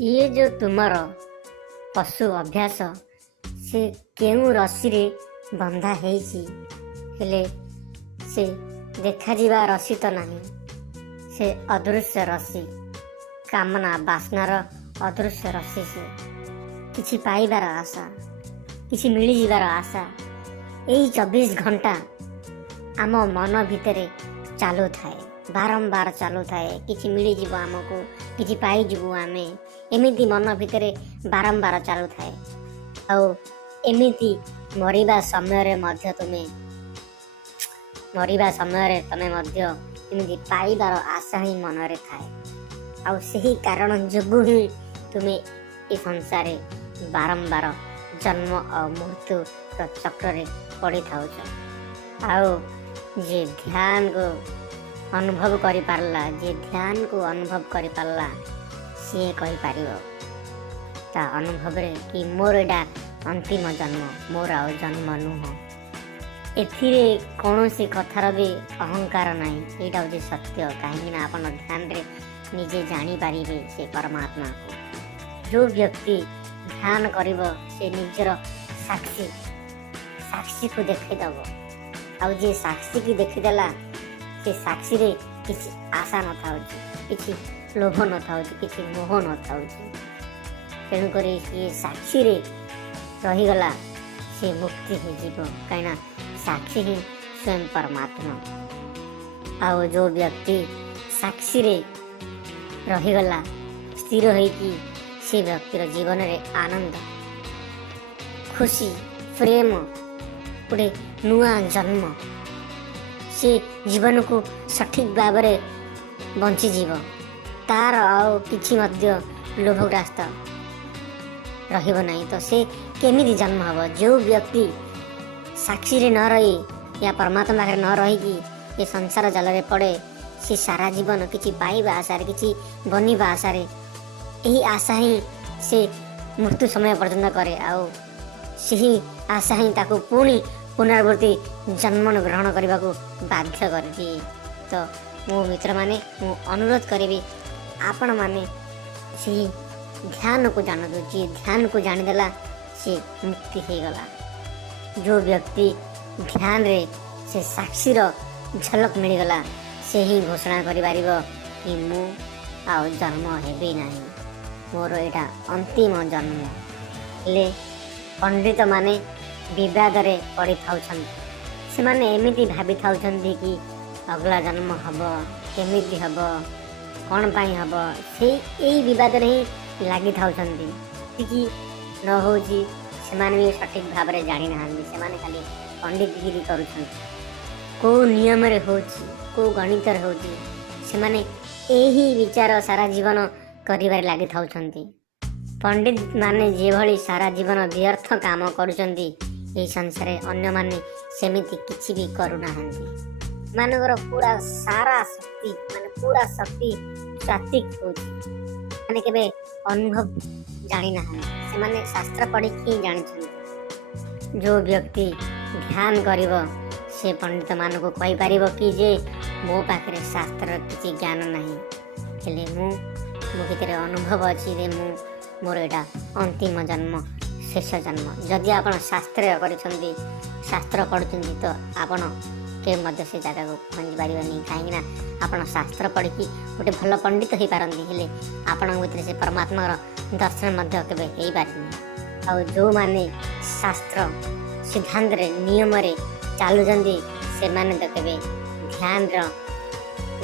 ये जो तुमर पशु अभ्यास से केउ रसी रे बंधा हेछि हेले से देखा जीवा रसी तो नहीं, से अदृश्य रसी कामना बासनार अदृश्य रसी से किछि पाइबार आशा, किछि मिली जीवार आशा यही 24 घंटा आम मन भितरे चालू थाए, बारंबार चालू थाए। किछि मिली जीव आमको, किछि पाई जीवु आमे, एमिति मन भितरे बारंबार चालू थाए। आउ एमिति मरिबा समय मध्य तमे मध्य एमिति पाइबार आशा ही मनरे थाए। आउ सही कारण जोगु ही तुमे ए संसारे बारंबार जन्म और मृत्यु चक्र रे पड़ी थाउछ। आउ जे ध्यान को अनुभव करि पारला, जे ध्यान को अनुभव करि पारला सी कहि पारिबो ता अनुभव रे कि मोर एडा अंतिम जन्म, मोर आउ जन्म नुह। एथिरे कौनसी कथार भी अहंकार नहीं, एटा होची सत्य। कहीं ना अपन ध्यान रे निजे जानी पारिबे से परमात्मा को। जो व्यक्ति ध्यान करिवो से निजर साक्षी को देखैदब। आउ जे साक्षी की देखिदेला से साक्षी रे किसी आशा न थाउची, किसी लोभ न थाउची, किसी मोह न थाउची। तेणु करी ये साक्षी रे रहीगला से मुक्ति हो जीव, कहीं साक्षी ही स्वयं परमात्मा। आउ जो व्यक्ति साक्षी रे रहीगला स्थिर होइकी से व्यक्तिर जीवन रे आनंद, खुशी, प्रेम, गोटे नुआ जन्म, से जीवन को सठिक भाव में बंची जीव। तार आउ किछि मध्य लोभग्रस्त रहिबो नहीं, तो से केमिति जन्म हब। जो व्यक्ति साक्षी रे न रही या परमात्मा पाखे न रही ये संसार जाल रे पड़े, से सारा जीवन किछि पाइबा आशा, किछि बनिबा आशा, यही आशा ही से मृत्यु समय पर्यंत करे। आउ सही आशा ही ताको पुणी पुनरावृत्ति जन्म ग्रहण करने को बाध्य कर दिए। तो मो मित्र माने मु अनुरोध करी आपण माने से ध्यान को जान दो। जी ध्यान को जानीदेला से मुक्ति हो गला। जो व्यक्ति ध्यान रे से साक्षीर झलक मिलगला से ही घोषणा करि पारिबो कि मु आउ जन्म हेबी नहीं, मोर एटा अंतिम जन्म। ले पंडित माने विवाद रे पड़ी थाउछन, से माने एमिति भाबी थाउछन कि अगला जन्म हब, केमिति हब, कौन पाई हब, से यही विवाद रे ही लागी थाउछन कि न होची। से माने भी सठिक भाव रे जानी नाहंदी, से माने खाली पंडितगिरी करूछन। को नियम रे होची, को गणित रे होची, से माने एही विचार सारा जीवन करिबार लागी थाउछंती। पंडित माने जे भली सारा जीवन व्यर्थ काम करूछंती, एही संसारे अन्य माने सेमिति किछि भी करूनाहांती। मानकर पूरा सारा शक्ति माने पूरा शक्ति सात्विक होची, माने केबे अनुभव जानी नाहांती, से माने शास्त्र पढ़ी कि जानिछंती। जो व्यक्ति ध्यान करिवो से पंडित मान को कहि पारिबो कि जे मो पाखरे शास्त्र किछि ज्ञान नाही, हेले मो भितर अनुभव अच्छी रे मोर एटा अंतिम जन्म, शेष जन्म। जदि आप शास्त्र करिसेंती, शास्त्र पढ़ुचंती, तो आपण के मध्य से जगह को पहुँच पारिबनी। कहीं आप शास्त्र पढ़ी गोटे भल पंडित हो पारती, हेले आपण भीतर से परमात्मार दर्शन मध्य केबे हो पारिनी। आउ जो माने शास्त्र सिद्धांत रे नियम रे चालुचंती, से माने तो केबे ध्यान रो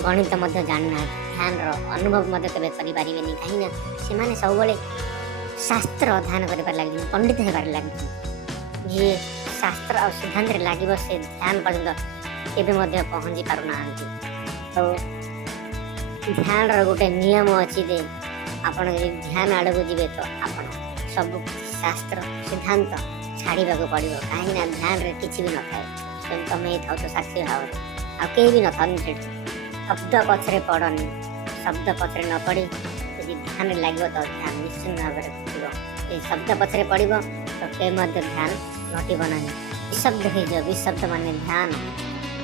गणित मध्य जानना, ध्यान रो अनुभव मध्य केबे करि पारिबेनी। कहीं से माने सब बेले शास्त्र अध्ययन करिबार लागि, पंडित हेबार लागि। जे शास्त्र और सिद्धांत रे लागिबो से ध्यान पर्यंत केबे मध्य पहुँची पारुनाहांती। तो ध्यान रो गोटे नियम अछि जे आपण यदि ध्यान आड़को जिवे तो आपण सब शास्त्र सिद्धांत छाड़ीबा को पड़िबो। कहीं ना ध्यान रे किछि भी न थाए, स्वयं तमे थाउ तो साक्षी भाव आ केही भी न थाउ। शब्द पछरे पड़नी, शब्द पछरे न पड़ी यदि ध्यान लगे तो ध्यान निश्चित भाव में ये शब्द पछरे पड़ो तो के मध्य ध्यान घटब ना। विशब्द हो विशब्द माने ध्यान,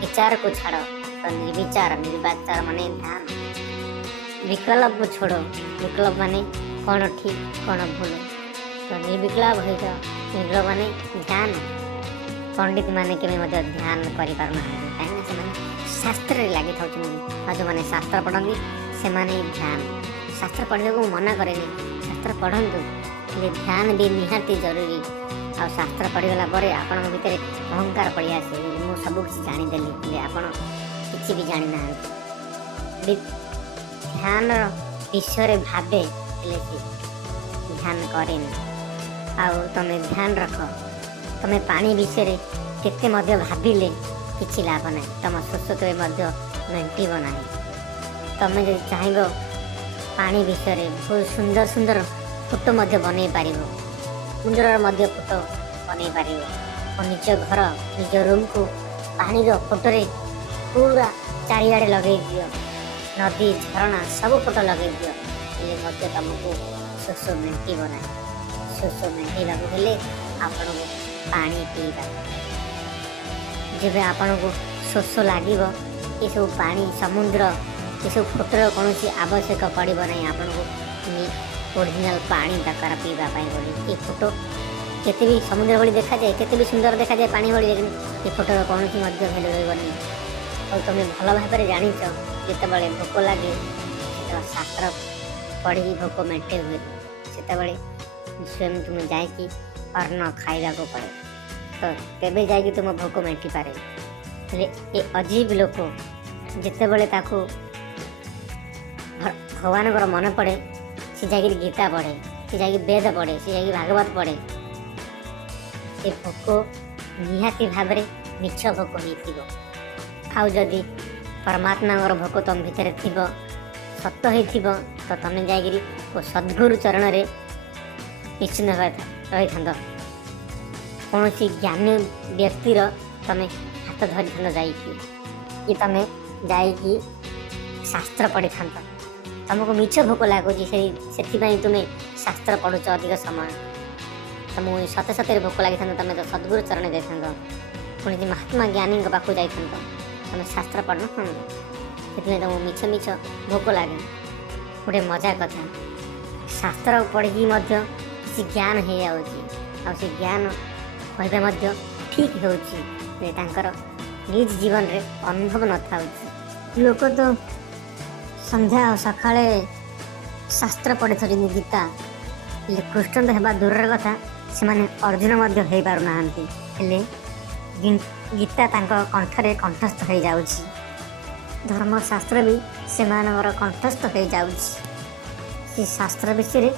विचार को छाड़ तो निर्विचार, निर्वाचार माने ध्यान। विकल्प को छोड़ो, विकल्प माने କ'ଣ ଠିକ୍ କ'ଣ ଭୁଲ। ତ ନିର୍ବିକଳ୍ପ ହୋଇଯାଅ। ନିର୍ବିକଳ୍ପ ମାନେ ଧ୍ୟାନ। ପଣ୍ଡିତମାନେ କେବେ ମଧ୍ୟ ଧ୍ୟାନ କରିପାରୁନାହାନ୍ତି, କାହିଁକିନା ସେମାନେ ଶାସ୍ତ୍ରରେ ଲାଗିଥାଉଛନ୍ତି। ଆଉ ଯେଉଁମାନେ ଶାସ୍ତ୍ର ପଢ଼ନ୍ତି ସେମାନେ ଧ୍ୟାନ। ଶାସ୍ତ୍ର ପଢ଼ିବାକୁ ମନା କରେନି, ଶାସ୍ତ୍ର ପଢ଼ନ୍ତୁ, ହେଲେ ଧ୍ୟାନ ବି ନିହାତି ଜରୁରୀ। ଆଉ ଶାସ୍ତ୍ର ପଢ଼ିଗଲା ପରେ ଆପଣଙ୍କ ଭିତରେ ଅହଙ୍କାର ପଳେଇ ଆସେ, ମୁଁ ସବୁ କିଛି ଜାଣିଦେଲି, ହେଲେ ଆପଣ କିଛି ବି ଜାଣିନାହାନ୍ତି। ଧ୍ୟାନର ବିଷୟରେ ଭାବେ, ହେଲେ ସେ ଧ୍ୟାନ କରେନି। ଆଉ ତମେ ଧ୍ୟାନ ରଖ, ତମେ ପାଣି ବିଷୟରେ କେତେ ମଧ୍ୟ ଭାବିଲେ କିଛି ଲାଭ ନାହିଁ, ତମ ଶୋଷ କେବେ ମଧ୍ୟ ମେଣ୍ଟିବ ନାହିଁ। ତମେ ଯଦି ଚାହିଁବ ପାଣି ବିଷୟରେ ବହୁତ ସୁନ୍ଦର ସୁନ୍ଦର ଫଟୋ ମଧ୍ୟ ବନେଇ ପାରିବ, ସୁନ୍ଦର ମଧ୍ୟ ଫଟୋ ବନେଇ ପାରିବ। ଓ ନିଜ ଘର, ନିଜ ରୁମ୍କୁ ପାଣିର ଫଟୋରେ ପୁରା ଚାରିଆଡ଼େ ଲଗେଇ ଦିଅ, ନଦୀ ଝରଣା ସବୁ ଫଟୋ ଲଗେଇ ଦିଅ, ହେଲେ ମଧ୍ୟ ତୁମକୁ ଶୋଷ ମେଣ୍ଟିବ ନାହିଁ। ଶୋଷ ମେଣ୍ଟାଇବାକୁ ହେଲେ ଆପଣଙ୍କୁ ପାଣି ପିଇବା। ଯେବେ ଆପଣଙ୍କୁ ଶୋଷ ଲାଗିବ, ଏସବୁ ପାଣି, ସମୁଦ୍ର, ଏସବୁ ଫଟୋର କୌଣସି ଆବଶ୍ୟକ ପଡ଼ିବ ନାହିଁ। ଆପଣଙ୍କୁ ଓରିଜିନାଲ୍ ପାଣି ଦରକାର ପିଇବା ପାଇଁ ବୋଲି। ଏ ଫଟୋ କେତେ ବି ସମୁଦ୍ର ଭଳି ଦେଖାଯାଏ, କେତେ ବି ସୁନ୍ଦର ଦେଖାଯାଏ ପାଣି ଭଳି, ଲେକିନ୍ ଏ ଫଟୋର କୌଣସି ମଧ୍ୟ ଭ୍ୟାଲୁ ରହିବନି। ଆଉ ତୁମେ ଭଲ ଭାବରେ ଜାଣିଛ, ଯେତେବେଳେ ଭୋକ ଲାଗେ, ସେତେବେଳେ ଶାସ୍ତ୍ର ପଢ଼ିକି ଭୋକ ମେଣ୍ଟେଇ ହୁଏ, ସେତେବେଳେ ସ୍ୱୟଂ ତୁମେ ଯାଇକି ଅନ୍ନ ଖାଇବାକୁ ପଡ଼େ, ତ ତେବେ ଯାଇକି ତୁମ ଭୋକ ମେଣ୍ଟିପାରେ। ହେଲେ ଏ ଅଜୀବ ଲୋକ ଯେତେବେଳେ ତାକୁ ଭଗବାନଙ୍କର ମନେ ପଡ଼େ, ସେ ଯାଇକି ଗୀତା ପଢ଼େ, ସେ ଯାଇକି ବେଦ ପଢ଼େ, ସେ ଯାଇକି ଭାଗବତ ପଢ଼େ। ସେ ଭୋକ ନିହାତି ଭାବରେ ମିଛ ଭୋକ ହେଇଥିବ। ଆଉ ଯଦି ପରମାତ୍ମାଙ୍କର ଭୋକ ତମ ଭିତରେ ଥିବ, ସତ ହେଇଥିବ, ତ ତମେ ଯାଇକିରି ସଦ୍ଗୁରୁ ଚରଣରେ ନିଶ୍ଚିନ୍ତ ରହିଥାନ୍ତ। କୌଣସି ଜ୍ଞାନୀ ବ୍ୟକ୍ତିର ତମେ ହାତ ଧରିଥାନ୍ତ ଯାଇକି, କି ତମେ ଯାଇକି ଶାସ୍ତ୍ର ପଢ଼ିଥାନ୍ତ। ତୁମକୁ ମିଛ ଭୋକ ଲାଗୁଛି, ସେଥିପାଇଁ ତୁମେ ଶାସ୍ତ୍ର ପଢ଼ୁଛ ଅଧିକ ସମୟ। ତୁମକୁ ସତେ ସତରେ ଭୋକ ଲାଗିଥାନ୍ତ, ତୁମେ ତ ସଦ୍ଗୁରୁ ଚରଣ ଯାଇଥାନ୍ତ, କୌଣସି ମହାତ୍ମା ଜ୍ଞାନୀଙ୍କ ପାଖକୁ ଯାଇଥାନ୍ତ, ତୁମେ ଶାସ୍ତ୍ର ପଢ଼ିନଥାନ୍ତ। ସେଥିପାଇଁ ତୁମକୁ ମିଛ ମିଛ ଭୋକ ଲାଗେ। ଗୋଟେ ମଜା କଥା, ଶାସ୍ତ୍ର ପଢ଼ିକି ମଧ୍ୟ କିଛି ଜ୍ଞାନ ହେଇଯାଉଛି, ଆଉ ସେ ଜ୍ଞାନ କହିବା ମଧ୍ୟ ଠିକ୍ ହେଉଛି, ତାଙ୍କର ନିଜ ଜୀବନରେ ଅନୁଭବ ନଥାଉଛି। ଲୋକ ତ ସନ୍ଧ୍ୟା ଆଉ ସକାଳେ ଶାସ୍ତ୍ର ପଢ଼ିଥାଉଛନ୍ତି ଗୀତା, ହେଲେ କୃଷ୍ଣ ତ ହେବା ଦୂରର କଥା, ସେମାନେ ଅର୍ଜୁନ ମଧ୍ୟ ହେଇପାରୁନାହାନ୍ତି। ହେଲେ ଗୀତା ତାଙ୍କ କଣ୍ଠରେ କଣ୍ଠସ୍ଥ ହେଇଯାଉଛି, ଧର୍ମଶାସ୍ତ୍ର ବି ସେମାନଙ୍କର କଣ୍ଠସ୍ଥ ହେଇଯାଉଛି। ସେ ଶାସ୍ତ୍ର ବିଷୟରେ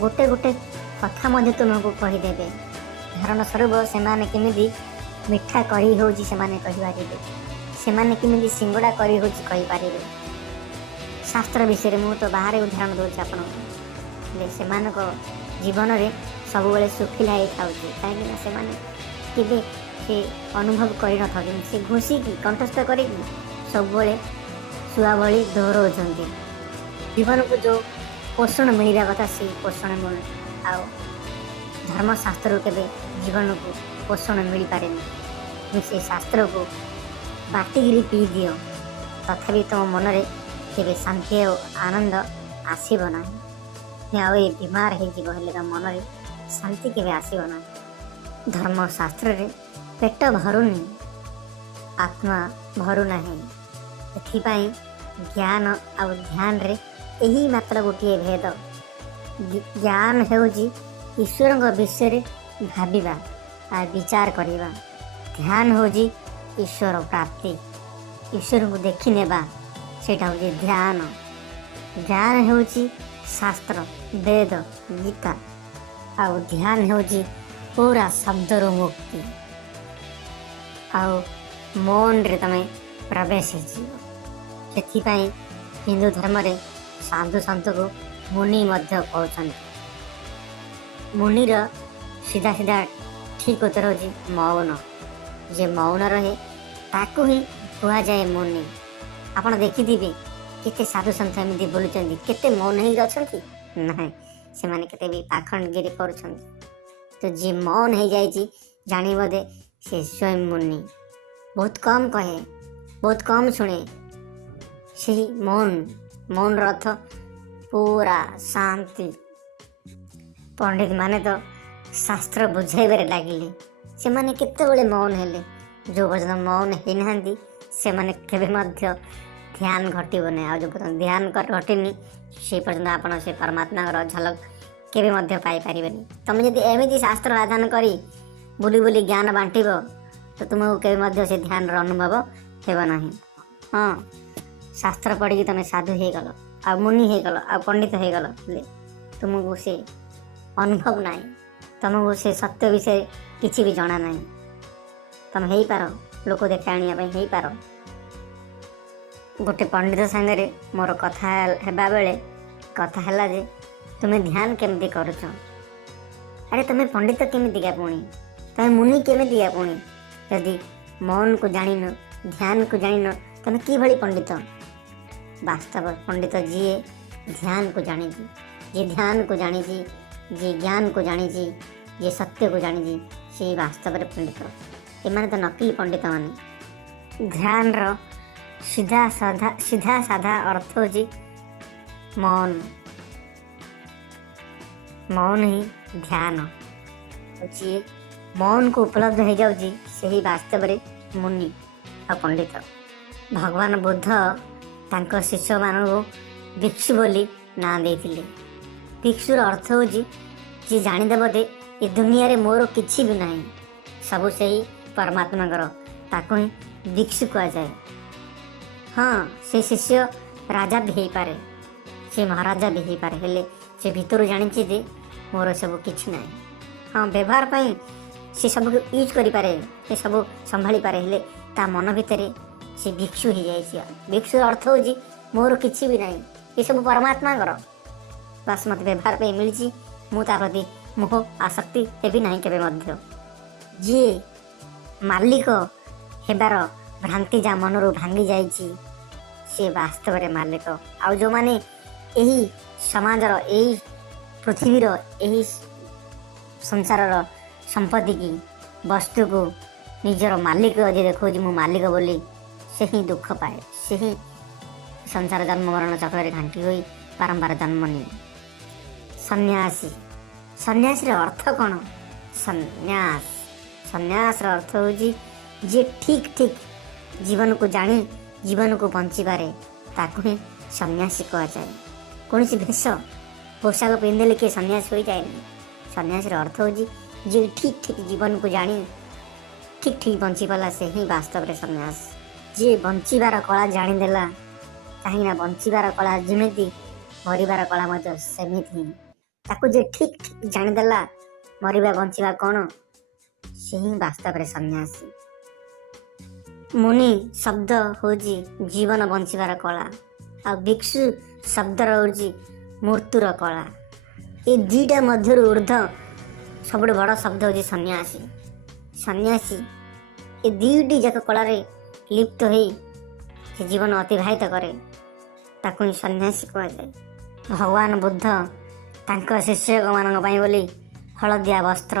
ଗୋଟେ ଗୋଟେ କଥା ମଧ୍ୟ ତୁମକୁ କହିଦେବେ। ଉଦାହରଣ ସ୍ୱରୂପ, ସେମାନେ କେମିତି ମିଠା କରି ହେଉଛି ସେମାନେ କହିପାରିବେ, ସେମାନେ କେମିତି ସିଙ୍ଗଡ଼ା କରି ହେଉଛି କହିପାରିବେ। ଶାସ୍ତ୍ର ବିଷୟରେ ମୁଁ ତ ବାହାରେ ଉଦାହରଣ ଦେଉଛି ଆପଣଙ୍କୁ, ହେଲେ ସେମାନଙ୍କ ଜୀବନରେ ସବୁବେଳେ ଶୁଖିଲା ହେଇଥାଉଛି, କାହିଁକିନା ସେମାନେ କେବେ ସେ ଅନୁଭବ କରିନଥାଉଛନ୍ତି। ସେ ଘୋଷିକି କଣ୍ଠସ୍ଥ କରିକି ସବୁବେଳେ ଶୁଆ ଭଳି ଦୋହରଉଛନ୍ତି। ଜୀବନକୁ ଯେଉଁ ପୋଷଣ ମିଳିବା କଥା ସେ ପୋଷଣ ମିଳୁ, ଆଉ ଧର୍ମଶାସ୍ତ୍ରରୁ କେବେ ଜୀବନକୁ ପୋଷଣ ମିଳିପାରେନି। ସେ ଶାସ୍ତ୍ରକୁ ବାଟିକିରି ପିଇ ଦିଅ, ତଥାପି ତୁମ ମନରେ କେବେ ଶାନ୍ତି ଆଉ ଆନନ୍ଦ ଆସିବ ନାହିଁ। ଆଉ ଏ ବିମାର ହେଇଯିବ, ହେଲେ ତମ ମନରେ ଶାନ୍ତି କେବେ ଆସିବ ନାହିଁ। ଧର୍ମଶାସ୍ତ୍ରରେ ପେଟ ଭରୁନି, ଆତ୍ମା ଭରୁନାହିଁ। ସେଥିପାଇଁ ଜ୍ଞାନ ଆଉ ଧ୍ୟାନରେ ଏହି ମାତ୍ର ଗୋଟିଏ ଭେଦ। ଜ୍ଞାନ ହେଉଛି ଈଶ୍ୱରଙ୍କ ବିଷୟରେ ଭାବିବା ଆଉ ବିଚାର କରିବା। ଧ୍ୟାନ ହେଉଛି ଈଶ୍ୱର ପ୍ରାପ୍ତି, ଈଶ୍ୱରଙ୍କୁ ଦେଖିନେବା, ସେଇଟା ହେଉଛି ଧ୍ୟାନ। ଜ୍ଞାନ ହେଉଛି ଶାସ୍ତ୍ର, ବେଦ, ଗୀତା, ଆଉ ଧ୍ୟାନ ହେଉଛି ପୁରା ଶବ୍ଦରୁ ମୁକ୍ତି, ଆଉ ମନରେ ତମେ ପ୍ରବେଶ ହେଇଯିବ। ସେଥିପାଇଁ ହିନ୍ଦୁ ଧର୍ମରେ ସାଧୁ ସନ୍ତକୁ ମୁନି ମଧ୍ୟ କହୁଛନ୍ତି। ମୁନିର ସିଧା ସିଧା ଠିକ୍ ଉତ୍ତର ହେଉଛି ମୌନ। ଯେ ମୌନ ରହେ ତାକୁ ହିଁ କୁହାଯାଏ ମୁନି। ଆପଣ ଦେଖିଥିବେ କେତେ ସାଧୁ ସନ୍ଥ ଏମିତି ବୋଲୁଛନ୍ତି, କେତେ ମୌନ ହେଇକି ଅଛନ୍ତି, ନାହିଁ ସେମାନେ କେତେ ବି ପାଖଣ୍ଡଗିରି କରୁଛନ୍ତି। ତ ଯିଏ ମୌନ ହେଇଯାଇଛି ଜାଣିବ ଯେ ସେ ସ୍ୱୟଂ ମୁନି। ବହୁତ କମ୍ କହେ, ବହୁତ କମ୍ ଶୁଣେ। ସେହି ମୌନର ଅର୍ଥ ପୁରା ଶାନ୍ତି, पंडित माने तो शास्त्र बुझाइबारे लागिले सेमाने केतेबेले मौन हेले जो पर्यटन मौन होना से माने केबे मध्य ध्यान घटब ना आ जो पर्यटन ध्यान घटनी से पर्यटन आप से परमात्मा झलक केबे मध्य पाई पारिबेनी। तुम जदि एमिति शास्त्र आधान करी बुली बुली ज्ञान बांटिब तो तुमको केबे मध्य से ध्यान अनुभव हेब नाही। हाँ शास्त्र पढ़ी तुम साधु हो गल आ मुनि हो गल आ पंडित हो गल तुमको से अनुभव ना तुमको से सत्य विषय किसी भी जना ना तुम हो पार लोक देखाणिया हो पार। गोटे पंडित सांगे मोर कथा हेबा बेले कथा है जे तुम्हें ध्यान केमती करुच अरे तुम्हें पंडित केमितिका पुणी तुम्हें मुनि केमितिका पुणी यदि मौन को जान ध्यान को जान तुम कि पंडित वास्तव पंडित जी ध्यान को जानी जी ध्यान को जानी जी ज्ञान को जानी जी सत्य को जानी सी वास्तव पंडित एमाने तो नकली पंडित माने। ध्यान रो सीधा साधा अर्थ हो मौन मौन ही ध्यान जी मौन को उपलब्ध हो जाऊँगी से वास्तव मुनि और पंडित। भगवान बुद्ध तांको शिष्य मानू भिक्षु बोली ना देथिले। भिक्षुर अर्थ हो जी जानीदेव दे ये दुनिया रे मोर किछि भी नहीं सबू से ही परमात्मा ताको ही भिक्षु कह जाए। हाँ से शिष्य राजा भी हो पारे से महाराजा भी हो पारे हेले से भितर जानी जे मोर सब किछि नहीं। हाँ व्यवहार पाई से सब यूज करि पारे से सब संभाली पारे हेले ता मन भितर से भिक्षु हो जाए। भिक्षु अर्थ हो मोर किछि भी नहीं ये सब परमात्मा बस मत व्यवहार पे मिली मुता प्रति मोह आसक्ति हेबी नहीं केबे मध्य। जी मालिक हेबार भ्रांति जा मनरू भांगी जाइछि से वास्तव रे मालिक। आउ जो माने एही समाजर एही पृथ्वीर एही संसारर संपत्ति की वस्तु को निजर मालिक जे देखो मु मालिक बोली से ही दुख पाए से ही संसार जन्म मरण चक्र घांटी हुई बारंबार जन्म निये। सन्यासी सन्यासी अर्थ कौन सन्यास सन्यास अर्थ हो जी ठीक ठीक जीवन को जानी जीवन को बंची पारे ताकू ही सन्यासी कह जाए। कौन सी भेष पोशाक पिंधले किए सन्यास हो जाए। सन्यासी अर्थ हो जी ठीक ठीक जीवन को जानी ठीक ठीक बंची पाला से ही वास्तव में सन्यास। जी बंचीबार कला जानीदेला कहीं बंचीबार कला जमीती मरबार कला सेमिति ताकू जे ठीक ठीक जानीदेला मरवा बंचीबा कौन से ही वास्तव में सन्यासी। मुनि शब्द हूँ जीवन बंचीबार कला आ भिक्षु शब्द हूँ मृत्युर कला। ये दुईटा मध्य ऊर्ध सब बड़ शब्द हूँ सन्यासी। सन्यासी ये दुईटी जाक कला लिप्त हो जीवन अतिबाहित करे ताकू ही सन्यासी कह जाए। भगवान बुद्ध तांको शिष्य मान बोली हलदिया वस्त्र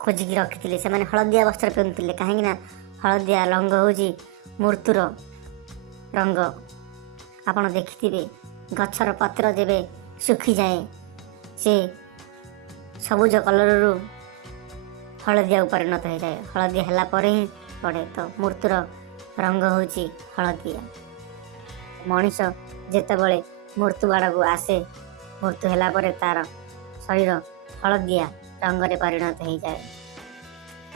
खोजिकी रखी से हलदिया वस्त्र पिंधुले कहीं हलदिया रंग हूँ मृत्युर रंग। आपड़ देखिथे गछर पत्र जेबे सुखी जाए से सबुज कलर रु हलदिया परिणत हो जाए। हलदिया है ही पड़े तो मृत्युर रंग हूँ हलदिया। मनीष जितेबले मृत्यु आड़ को आसे मृत्यु है तार शरीर हलदिया रंग रे परिणत हो जाए।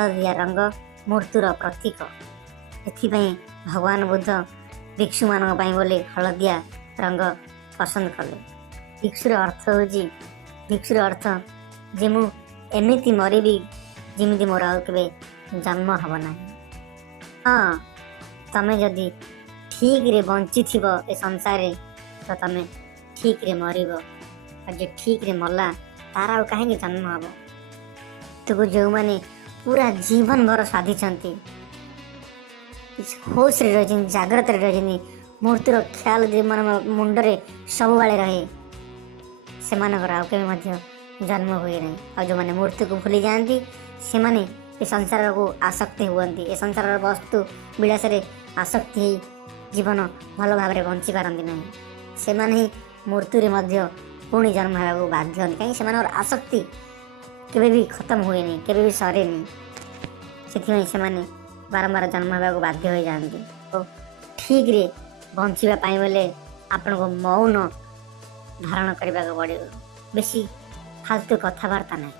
हलदिया रंग मृत्युर प्रतीक। एथिपाई भगवान बुद्ध भिक्षु मान बोले हलदिया रंग पसंद कले। भिक्षुर अर्थ हूँ भिक्षुर अर्थ जे मु एमिति मरबी जमी मोर आउ के जन्म हम ना। हाँ तमें जदि ठीक रे बंची थी ए संसार तो तमें ठीक रे मर जे ठीक रे मरला तार आ कहीं जन्म हम। तो जो मैंने पूरा जीवन भर साधी होश रे रही जाग्रत रही मृत्युर ख्याल जो मन मुंडरे सब बाले रहे से जन्म हुए नहीं। और जो मैंने मृत्यु को भूली जाती से माने ये संसार को आसक्ति हुअन्ति ये संसार वस्तु विलास आसक्ति जीवन भल भाव बंची पारती ना से माने ही मृत्यु पुणी जन्म होगा बाध्य हमें कहीं से आसक्ति केवे भी खत्म हुए नहीं केवे भी सरे नहीं से बारंबार जन्म होगा बाध्य हो जाती। तो ठीक रे बचापी बोले आपण को मौन धारण करने को पड़ो बेसी फालतू कथबार्ता ना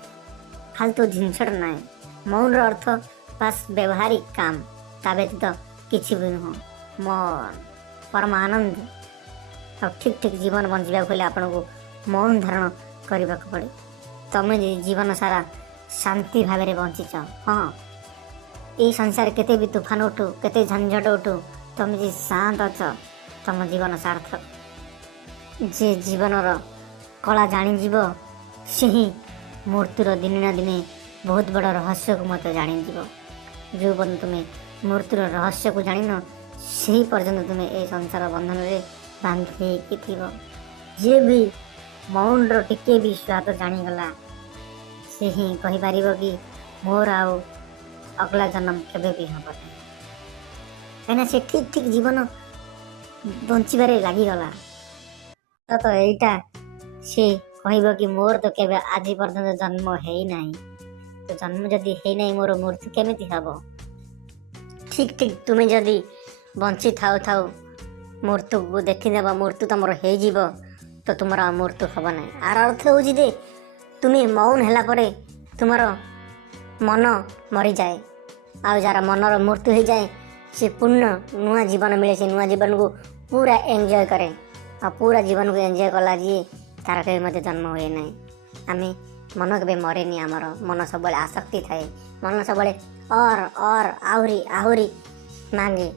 फालतू जिनसटा ना मौन अर्थ बस व्यवहारिक काम ता व्यतीत किसी भी नुह मन परम आनंद और ठीक ठीक जीवन बंचा हेल्ले आपण को मौन धारण करने को पड़े। तमें जीवन सारा शांति भाव में बंचीच हाँ ये संसार केते भी तूफान उठू केते झंझट उठू तुम जी शांत अच तुम जीवन सार्थक। जे जीवन कला जानीज से ही मृत्युर दिन ना दिने बहुत बड़ रहस्य को मत जानीज जो पर्यटन तुम्हें मृत्युर रहस्य को जान से पर्यटन तुम्हें ए संसार बंधन में बांधी थी। जे भी मौन टिके भी स्वाद जानीगला से ही कहीपर कि मोर आउ अगला जन्म केवे भी हम कहीं से ठीक ठीक जीवन बंचारे लगिगला तो यहीटा सी कह कि मोर तो केवे आज पर्यटन जन्म है ना तो जन्म जदि है ना मोर मृत्यु केमी हम ठीक ठीक तुम्हें जदि बंची थाउ थाउ मृत्यु को देखीदेव मृत्यु तुम हो तो तुम मृत्यु हम ना आर अर्थ हूँ जे तुम्हें मौन है तुम मन मरी जाए आ जार मनर मृत्यु हो जाए से पूर्ण नुआ जीवन मिले से नुआ जीवन को पूरा एंजॉय करे और पूरा जीवन को एंजॉय कला जी तार के मत जन्म हुए ना आम मन के मरे नहीं आमर मन सब आसक्ति थाए मन सब और आहरी आहरी मांगे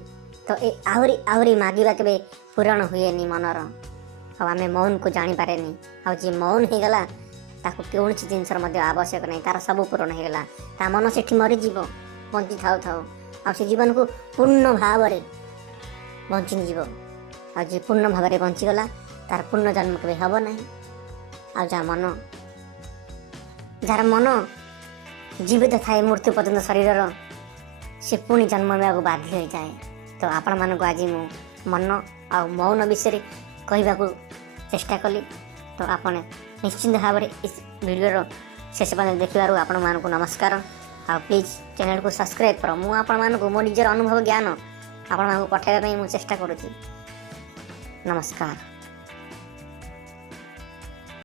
तो ये आहरी आहरी मांगवा के पूरण हुए नहीं मनर आम मौन को जानीपारे आ जी मौन हो गला ताको कौन जिनसर आवश्यक नहीं तार सब पूरण हो गला ता मन से मरीज बंची थाउ थाउ आ से जीवन को पूर्ण भाव में बंची जीव आ जी पूर्ण भाव में बंचीगला तार पूर्ण जन्म के हम ना आ जार मन जीवित थाए मृत्यु पर्यटन शरीर से पुणी जन्म को बाध्य हो जाए। तो आपण मानक आज मु मन आ मौन विषय कहवा को चेष्टा कली तो आपने निश्चिंत भाव में इस वीडियो शेष पर्यटन देखिबार आपण मानक नमस्कार आ प्लीज चैनल को सब्सक्राइब कर मु आपण मानक मो निजर अनुभव ज्ञान आपण मानक पठाइबा पई मु चेष्टा करूची। नमस्कार।